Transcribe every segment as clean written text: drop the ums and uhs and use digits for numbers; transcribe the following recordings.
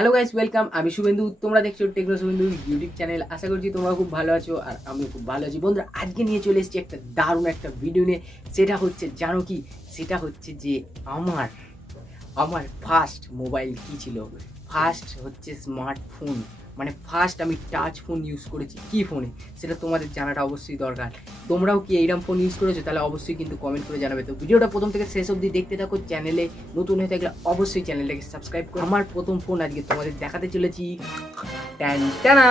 Hello guys, welcome. আমি শুভেন্দু, তোমরা দেখছো টেকনো শুভেন্দু ইউটিউব চ্যানেল। আশা করছি তোমরা খুব ভালো আছো আর আমিও খুব ভালো আছি। বন্ধুরা, আজকে নিয়ে চলে এসেছি একটা দারুণ একটা ভিডিও নিয়ে। সেটা হচ্ছে, জানো কি, সেটা হচ্ছে যে আমার আমার ফার্স্ট মোবাইল কি ছিল। ফার্স্ট হচ্ছে স্মার্টফোন, মানে ফার্স্ট আমি টাচ ফোন ইউজ করেছি কি ফোনে, সেটা তোমাদের জানাটা অবশ্যই দরকার। তোমরাও কি এইরকম ফোন ইউজ করেছো? তাহলে অবশ্যই কিন্তু কমেন্ট করে জানাবে। তো ভিডিওটা প্রথম থেকে শেষ অবধি দেখতে থাকো। চ্যানেলে নতুন হয়ে থাকলে অবশ্যই চ্যানেলটাকে সাবস্ক্রাইব করো। আমার প্রথম ফোন আজকে তোমাদের দেখাতে চলেছি। ট্যান ট্যানা!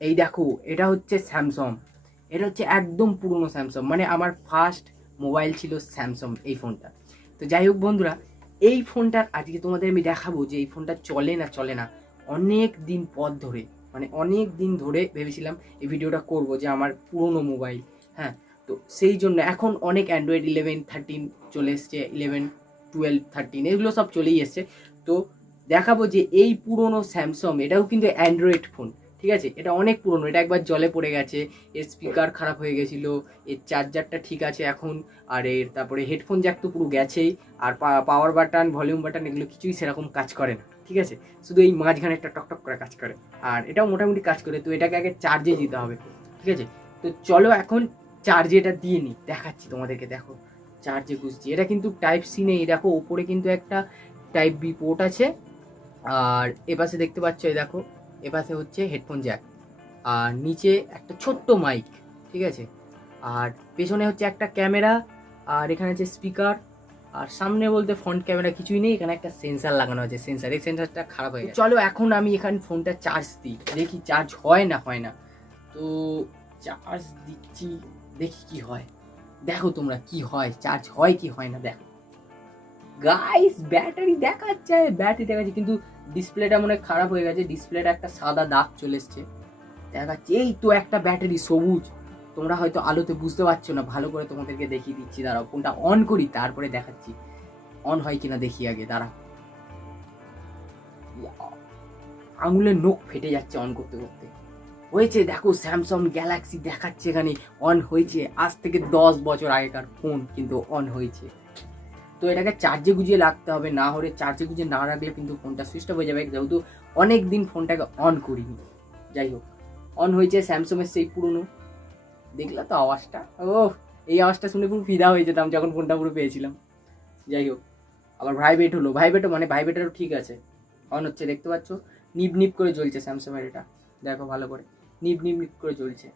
এই দেখো, এটা হচ্ছে স্যামসং। এটা হচ্ছে একদম পুরনো স্যামসং, মানে আমার ফার্স্ট মোবাইল ছিল স্যামসং এই ফোনটা। তো যাই হোক বন্ধুরা, এই ফোনটার আজকে তোমাদের আমি দেখাবো যে এই ফোনটা চলে না অনেক দিন পর ধরে, মানে অনেক দিন ধরে ভেবেছিলাম এই ভিডিওটা করব যে আমার পুরনো মোবাইল। হ্যাঁ, তো সেই জন্য এখন অনেক অ্যান্ড্রয়েড 11, 13 চলে এসছে, 11, 12, 13 এগুলো সব চলেই এসছে। তো দেখাবো যে এই পুরনো স্যামসং, এটাও কিন্তু অ্যান্ড্রয়েড ফোন, ঠিক আছে? এটা অনেক পুরনো, এটা একবার জলে পড়ে গেছে, এর স্পিকার খারাপ হয়ে গেছিলো, এর চার্জারটা ঠিক আছে এখন, আর এর তারপরে হেডফোন জ্যাক তো পুরো গেছেই, আর পাওয়ার বাটন, ভলিউম বাটন এগুলো কিছুই সেরকম কাজ করে না, ঠিক আছে? শুধু এই মাঝখানে একটা টকটক করে কাজ করে, আর এটাও মোটামুটি কাজ করে। তো এটাকে আগে চার্জে দিতে হবে, ঠিক আছে? তো চলো এখন চার্জে এটা দিয়ে নিই, দেখাচ্ছি তোমাদেরকে। দেখো চার্জে গুছছি, এটা কিন্তু টাইপ সি নেই, দেখো ওপরে কিন্তু একটা টাইপ বি পোর্ট আছে, আর এপাশে দেখতে পাচ্ছ, এই দেখো এপাশে হচ্ছে হেডফোন জ্যাক, আর নিচে একটা ছোট্ট মাইক, ঠিক আছে? আর পেছনে হচ্ছে একটা ক্যামেরা, আর এখানে হচ্ছে স্পিকার, আর সামনে বলতে ফ্রন্ট ক্যামেরা কিছুই নেই, এখানে একটা সেন্সার লাগানো আছে। সেন্সার, এই সেন্সারটা খারাপ হয়ে গেছে। চলো এখন আমি এখানে ফোনটা চার্জ দিই, দেখি চার্জ হয় না। তো চার্জ দিচ্ছি, দেখি কি হয়। দেখো তোমরা কি হয়, চার্জ হয় কি হয় না দেখো। গাইস, ব্যাটারি দেখাচ্ছে, কিন্তু ডিসপ্লেটা মনে হয় খারাপ হয়ে গেছে। ডিসপ্লেটা একটা সাদা দাগ চলে এসছে, দেখাচ্ছে। এই তো একটা ব্যাটারি সবুজ, তোমরা হয়তো আলোতে বুঝতে পারছো না, ভালো করে তোমাদেরকে দেখিয়ে দিচ্ছি। দাঁড়াও, ফোনটা অন করি তারপরে দেখাচ্ছি অন হয় কিনা, দেখি আগে। দাঁড়াও, আঙুলের নখ ফেটে যাচ্ছে অন করতে করতে। হয়েছে, দেখো স্যামসাং গ্যালাক্সি দেখাচ্ছে এখানে, অন হয়েছে। আজ থেকে 10 বছর আগেকার ফোন, কিন্তু অন হয়েছে। তো এটাকে চার্জে গুজিয়ে রাখতে হবে, না হলে চার্জে গুজিয়ে না রাখলে কিন্তু ফোনটা সুইচ অফ হয়ে যাবে, যেহেতু অনেক দিন ফোনটাকে অন করিনি। যাই হোক, অন হয়েছে। স্যামসাংয়ের সেই পুরনো, দেখলা তো আওয়াজটা, ও এই আওয়াজটা শুনে পুরো ফিদা হয়ে যেতাম যখন ফোনটা পুরো পেয়েছিলাম। যাই হোক, আবার ভাইব্রেট হলো, ভাইব্রেটারও ঠিক আছে, অন হচ্ছে, দেখতে পাচ্ছ? নিপ নিপ করে জ্বলছে স্যামসাংয়ের এটা, দেখো ভালো করে, নিপ নিপ নিপ করে জ্বলছে।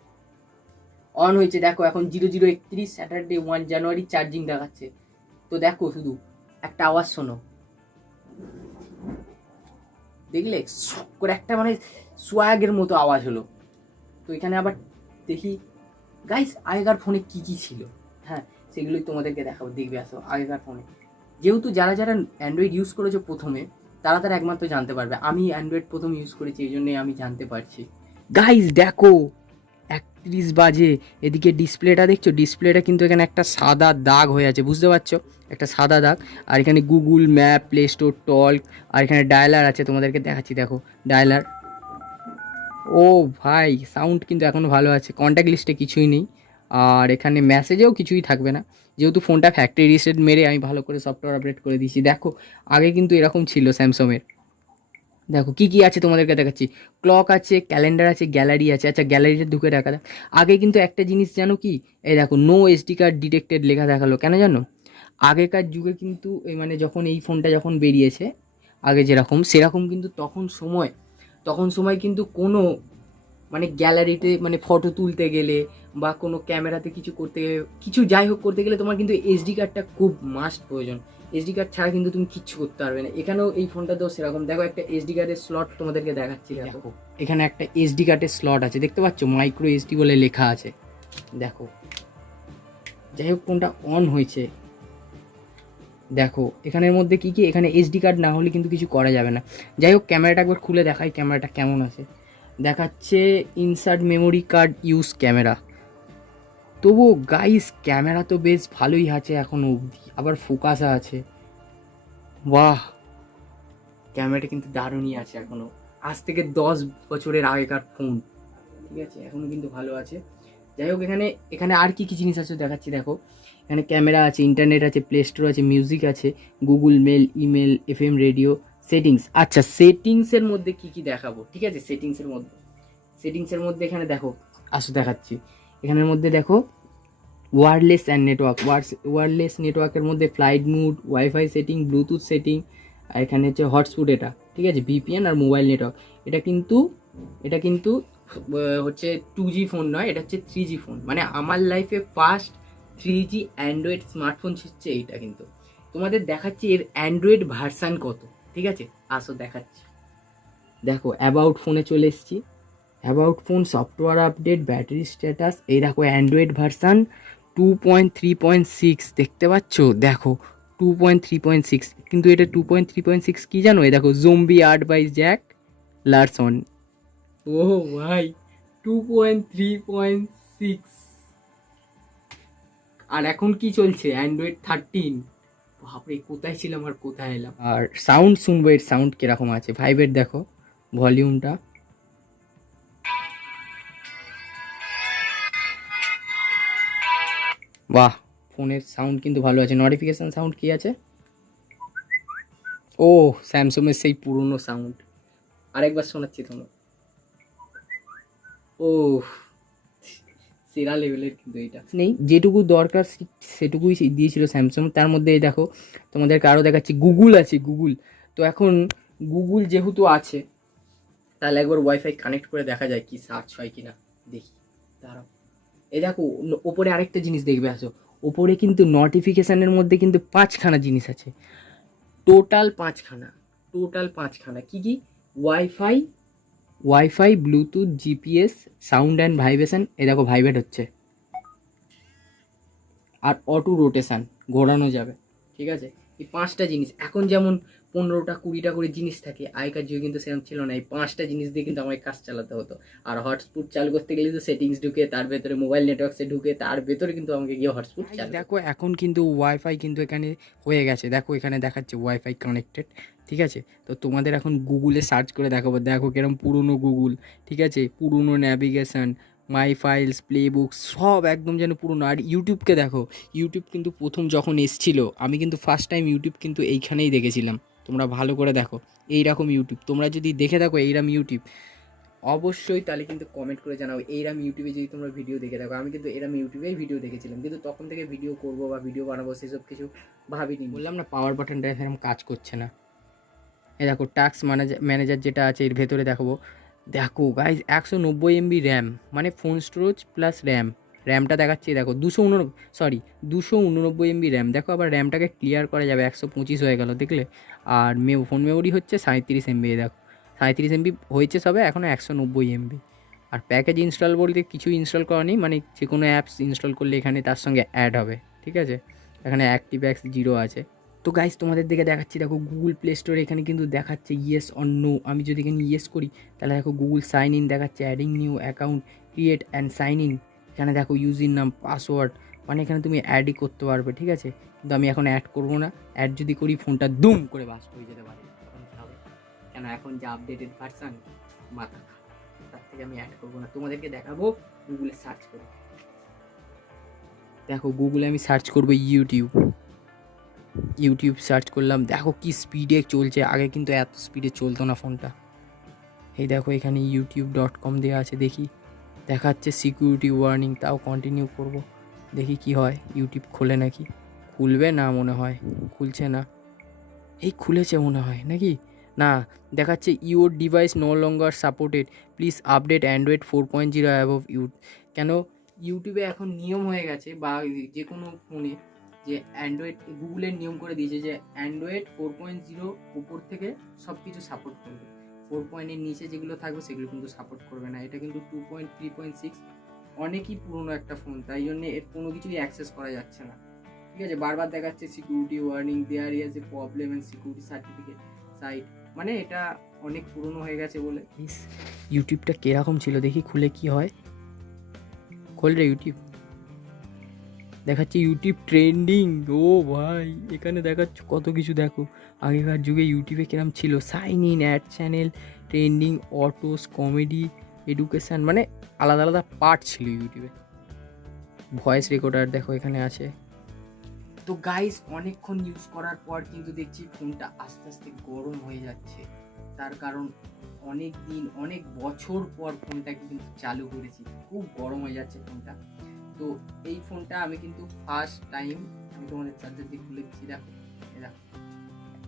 অন হয়েছে, দেখো এখন 0031 স্যাটারডে 1 জানুয়ারি চার্জিং দেখাচ্ছে। তো দেখো, শুধু একটা আওয়াজ শোনো, দেখলে শক করে একটা, মানে সোয়াগের মতো আওয়াজ হলো। তো এখানে আবার দেখি গাইস আগেকার ফোনে কি কি ছিল, হ্যাঁ সেগুলোই তোমাদেরকে দেখাবো, দেখবে আসো আগেকার ফোনে। যেহেতু যারা অ্যান্ড্রয়েড ইউজ করেছো প্রথমে, তারা একমাত্র জানতে পারবে। আমি অ্যান্ড্রয়েড প্রথম ইউজ করেছি, এই জন্যই আমি জানতে পারছি। গাইস দেখো 31 বাজে, এদিকে ডিসপ্লেটা দেখছো, ডিসপ্লেটা কিন্তু এখানে একটা সাদা দাগ হয়ে আছে, বুঝতে পারছো? একটা সাদা দাগ। আর এখানে Google map, play store, talk, আর এখানে ডায়ালার আছে, তোমাদেরকে দেখাচ্ছি, দেখো ডায়ালার। ও ভাই, সাউন্ড কিন্তু এখনও ভালো আছে। কন্ট্যাক্ট লিস্টে কিছুই নেই, আর এখানে মেসেজেও কিছুই থাকবে না, যেহেতু ফোনটা ফ্যাক্টরি রিসেট মেরে আমি ভালো করে সফটওয়্যার আপডেট করে দিয়েছি। দেখো আগে কিন্তু এরকম ছিল স্যামসাংয়ের। দেখো কী কী আছে তোমাদেরকে দেখাচ্ছি। ক্লক আছে, ক্যালেন্ডার আছে, গ্যালারি আছে। আচ্ছা, গ্যালারিতে ঢুকে রাখা যায়। আগে কিন্তু একটা জিনিস জানো কি, এই দেখো নো এসডি কার্ড ডিটেক্টেড লেখা দেখালো, কেন জানো? আগেকার যুগে কিন্তু এই, মানে যখন এই ফোনটা যখন বেরিয়েছে, আগে যেরকম সেরকম কিন্তু তখন সময় কিন্তু কোনো, মানে গ্যালারিতে মানে ফটো তুলতে গেলে বা কোনো ক্যামেরাতে কিছু করতে গেলে, কিছু যাই হোক করতে গেলে, তোমার কিন্তু এসডি কার্ডটা খুব মাস্ট প্রয়োজন। এসডি কার্ড ছাড়া কিন্তু তুমি কিচ্ছু করতে পারবে না। এখানেও এই ফোনটা তো সেরকম। দেখো একটা এসডি কার্ডের স্লট তোমাদেরকে দেখাচ্ছি, দেখো এখানে একটা এসডি কার্ডের স্লট আছে, দেখতে পাচ্ছ? মাইক্রো এসডি বলে লেখা আছে, দেখো। যাই হোক, ফোনটা অন হয়েছে, দেখো এখানের মধ্যে কি কি, এখানে এসডি কার্ড না হলে কিন্তু কিছু করা যাবে না। যাই হোক, ক্যামেরাটা একবার খুলে দেখাই, ক্যামেরাটা কেমন আছে। দেখাচ্ছে insert memory card use camera. তবু গাইস ক্যামেরা তো বেশ ভালোই আছে এখনো অবধি, আবার ফোকাসও আছে। বাহ, ক্যামেরাটা কিন্তু দারুণই আছে এখনো, আজ থেকে 10 বছরের আগেকার ফোন, ঠিক আছে? এখনো কিন্তু ভালো আছে। যাই হোক, এখানে আর কি কি জিনিস আছে দেখাচ্ছি, দেখো এখানে ক্যামেরা আছে, ইন্টারনেট আছে, প্লে স্টোর আছে, মিউজিক আছে, Google mail, email, FM radio, settings, আচ্ছা সেটিংসের মধ্যে কি কি দেখাবো, ঠিক আছে। সেটিংসের মধ্যে এখানে দেখো, আসো দেখাচ্ছি। এখানের মধ্যে দেখো ওয়্যারলেস অ্যান্ড নেটওয়ার্ক, ওয়্যারলেস নেটওয়ার্কের মধ্যে flight mode, WiFi setting, Bluetooth setting, আর এখানে হচ্ছে হটস্পট, এটা ঠিক আছে, ভিপিএন আর মোবাইল নেটওয়ার্ক। এটা কিন্তু হচ্ছে 2G ফোন নয়, এটা হচ্ছে 3G ফোন। মানে আমার লাইফে ফার্স্ট 3G অ্যান্ড্রয়েড স্মার্টফোন হচ্ছে এইটা। কিন্তু তোমাদের দেখাচ্ছি এর অ্যান্ড্রয়েড ভার্সান কত, ঠিক আছে, আসো দেখাচ্ছি। দেখো অ্যাবাউট ফোনে চলে এসেছি, about phone, software update, battery status, এই দেখো অ্যান্ড্রয়েড ভার্সান 2.3.6 দেখতে পাচ্ছ, দেখো 2.3.6। কিন্তু এটা 2.3.6 কি জানো, এই দেখো zombie art by Jack Larson. ও ভাই 2.3.6। আর এখন কি চলছে, অ্যান্ড্রয়েড 13। বাপরে কোথায় ছিলাম আর কোথায় এলাম। আর সাউন্ড শুনবো, এর সাউন্ড কিরকম আছে, ভাইবেট দেখো ভলিউমটা, বাহ ফোনের সাউন্ড কিন্তু ভালো আছে। নোটিফিকেশন সাউন্ড কি আছে, ও স্যামসংয়ের সেই পুরনো সাউন্ড, আরেকবার শোনাচ্ছি তোমার, ও সেরা লেভেলের। কিন্তু এটা নেই, যেটুকু দরকার সেটুকুই দিয়েছিল স্যামসাং। তার মধ্যে দেখো তোমাদেরকে আরও দেখাচ্ছি, গুগল আছে, গুগল। তো এখন গুগল যেহেতু আছে, তাহলে একবার ওয়াইফাই কানেক্ট করে দেখা যায় কি সার্চ হয় কিনা, দেখি দাঁড়াও। এই দেখো ওপরে আরেকটা জিনিস দেখবে, আসো ওপরে কিন্তু নোটিফিকেশানের মধ্যে কিন্তু 5খানা জিনিস আছে, টোটাল 5খানা। কি কি, WiFi, Bluetooth, GPS, sound and vibration, এ দেখো ভাইব্রেট হচ্ছে, আর অটো রোটেশন, ঘোরানো যাবে, ঠিক আছে। এই 5টা জিনিস, এখন যেমন 15টা 20টা করে জিনিস থাকে, আগেকার যুগে কিন্তু সেরকম ছিল না। এই 5টা জিনিস দিয়ে কিন্তু আমাকে কাজ চালাতে হতো। আর হটস্পট চালু করতে গেলে তো সেটিংস ঢুকে, তার ভেতরে মোবাইল নেটওয়ার্কসে ঢুকে, তার ভেতরে কিন্তু আমাকে গিয়ে হটস্পট চালু। দেখো এখন কিন্তু ওয়াইফাই কিন্তু এখানে হয়ে গেছে, দেখো এখানে দেখাচ্ছে ওয়াইফাই কানেক্টেড, ঠিক আছে। তো তোমাদের এখন গুগলে সার্চ করে দেখাবো, দেখো কিরকম পুরনো গুগল, ঠিক আছে, পুরনো ন্যাভিগেশন, মাই ফাইলস, প্লে বুক, সব একদম যেন পুরনো। আর ইউটিউবকে দেখো, ইউটিউব কিন্তু প্রথম যখন এসছিল, আমি কিন্তু ফার্স্ট টাইম ইউটিউব কিন্তু এইখানেই দেখেছিলাম। তোমরা ভালো করে দেখো, এইরকম ইউটিউব তোমরা যদি দেখে থাকো, এইরকম ইউটিউব অবশ্যই তাহলে কিন্তু কমেন্ট করে জানাও। এইরকম ইউটিউবে যদি তোমরা ভিডিও দেখে থাকো, আমি কিন্তু এরকম ইউটিউবেই ভিডিও দেখেছিলাম, কিন্তু তখন থেকে ভিডিও করবো বা ভিডিও বানাবো সেসব কিছু ভাবিনি। বললাম না পাওয়ার বাটনটা এরকম কাজ করছে না। এই দেখো টাস্ক ম্যানেজার যেটা আছে এর ভেতরে দেখাবো, দেখো গাইজ 190 MB র্যাম, মানে ফোন স্টোরেজ প্লাস র্যামটা দেখাচ্ছি, দেখো 289 MB র্যাম। দেখো আবার র্যামটাকে ক্লিয়ার করা যাবে, 125 হয়ে গেল দেখলে। আর ফোন মেমোরি হচ্ছে 37 MB, দেখো 37 MB হয়েছে সবে, এখনও 190 MB। আর প্যাকেজ ইনস্টল বলতে কিছু ইনস্টল করা নেই, মানে যে কোনো অ্যাপস ইনস্টল করলে এখানে তার সঙ্গে অ্যাড হবে, ঠিক আছে। এখানে অ্যাক্টিভ অ্যাপস 0 আছে। তো গাইজ তোমাদের দিকে দেখাচ্ছি, দেখো গুগল প্লে স্টোর এখানে কিন্তু দেখাচ্ছে ইয়েস অর নো। আমি যদি এখানে ইয়েস করি, তাহলে দেখো গুগল সাইন ইন দেখাচ্ছে, adding new account, create and sign in. এখানে দেখো ইউজার নাম, পাসওয়ার্ড, মানে এখানে তুমি অ্যাডই করতে পারবে, ঠিক আছে। কিন্তু আমি এখন অ্যাড করবো না, অ্যাড যদি করি ফোনটা দুম করে বাস্ট হয়ে যেতে পারে, তখন কী হবে, কেন এখন যে আপডেটেড ভার্সান মাথা, তার থেকে আমি অ্যাড করবো না। তোমাদেরকে দেখাবো গুগলে সার্চ করে, দেখো গুগলে আমি সার্চ করবো ইউটিউব সার্চ করলাম, দেখো কি স্পিডে চলছে, আগে কিন্তু এত স্পিডে চলতো না ফোনটা। এই দেখো এখানে youtube.com দেওয়া আছে, দেখি দেখাচ্ছে সিকিউরিটি ওয়ার্নিং, তাও কন্টিনিউ করব, দেখি কি হয়, ইউটিউব খোলে নাকি, খুলবে না মনে হয়, খুলছে না, এই খুলেছে মনে হয় নাকি, না দেখাচ্ছে your device no longer supported, please update Android 4.0 above you. কেন ইউটিউবে এখন নিয়ম হয়ে গেছে, বা যে কোনো ফোনে, যে অ্যান্ড্রয়েড গুগলের নিয়ম করে দিয়েছে যে অ্যান্ড্রয়েড 4.0 উপর থেকে সব কিছু সাপোর্ট করবে, 4 নিচে যেগুলো থাকবে সেগুলো কিন্তু সাপোর্ট করবে না। এটা কিন্তু 2.3.6 অনেকই পুরনো একটা ফোন, তাই জন্য এর কোনো কিছুই অ্যাক্সেস করা যাচ্ছে না, ঠিক আছে। বারবার দেখাচ্ছে security warning, there is a problem and security certificate site, মানে এটা অনেক পুরনো হয়ে গেছে বলে। ইউটিউবটা কিরকম ছিল দেখি, খুলে কি হয়, খোল রে ইউটিউব, দেখাচ্ছে ইউটিউব ট্রেন্ডিং, ও ভাই এখানে দেখাচ্ছে কত কিছু। দেখো আগেকার যুগে ইউটিউবে কিরম ছিল, sign in, add channel, trending, autos, comedy, education, মানে আলাদা আলাদা পার্ট ছিল ইউটিউবে। ভয়েস রেকর্ডার দেখো এখানে আছে, তো গাইস অনেকক্ষণ ইউজ করার পর কিন্তু দেখছি ফোনটা আস্তে আস্তে গরম হয়ে যাচ্ছে। তার কারণ অনেক দিন অনেক বছর পর ফোনটাকে কিন্তু চালু করেছি, খুব গরম হয়ে যাচ্ছে ফোনটা। তো এই ফোনটা আমি কিন্তু ফার্স্ট টাইম, আমি তোমাদের চার্জার দিয়ে খুলে দিচ্ছি, দেখো দেখো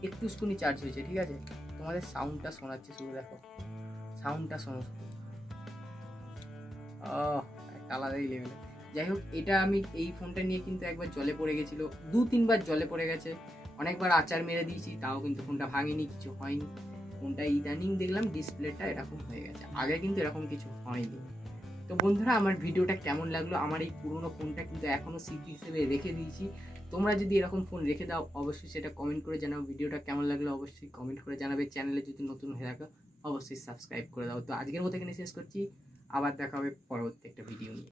একটু স্কুনি চার্জ হয়েছে, ঠিক আছে? তোমাদের সাউন্ডটা শোনাচ্ছে, শুধু দেখো সাউন্ডটা শোনো, একটা আলাদাই লেভেলে। যাই হোক, এটা আমি এই ফোনটা নিয়ে কিন্তু একবার জলে পড়ে গেছিলো, 2-3বার জলে পড়ে গেছে, অনেকবার আচার মেরে দিয়েছি, তাও কিন্তু ফোনটা ভাঙেনি, কিছু হয়নি। ফোনটা ইদানিং দেখলাম ডিসপ্লেটা এরকম হয়ে গেছে, আগে কিন্তু এরকম কিছু হয়নি। তো বন্ধুরা, আমার ভিডিওটা কেমন লাগলো? আমার এই পুরোনো ফোনটা কিন্তু এখনও স্মৃতি হিসেবে রেখে দিয়েছি। তোমরা যদি এরকম ফোন রেখে দাও অবশ্যই সেটা কমেন্ট করে জানাও। ভিডিওটা কেমন লাগলো অবশ্যই কমেন্ট করে জানাবে। চ্যানেলে যদি নতুন হয়ে থাকো অবশ্যই সাবস্ক্রাইব করে দাও। তো আজকের মতো এখানে শেষ করছি, আবার দেখা হবে পরবর্তী একটা ভিডিও নিয়ে।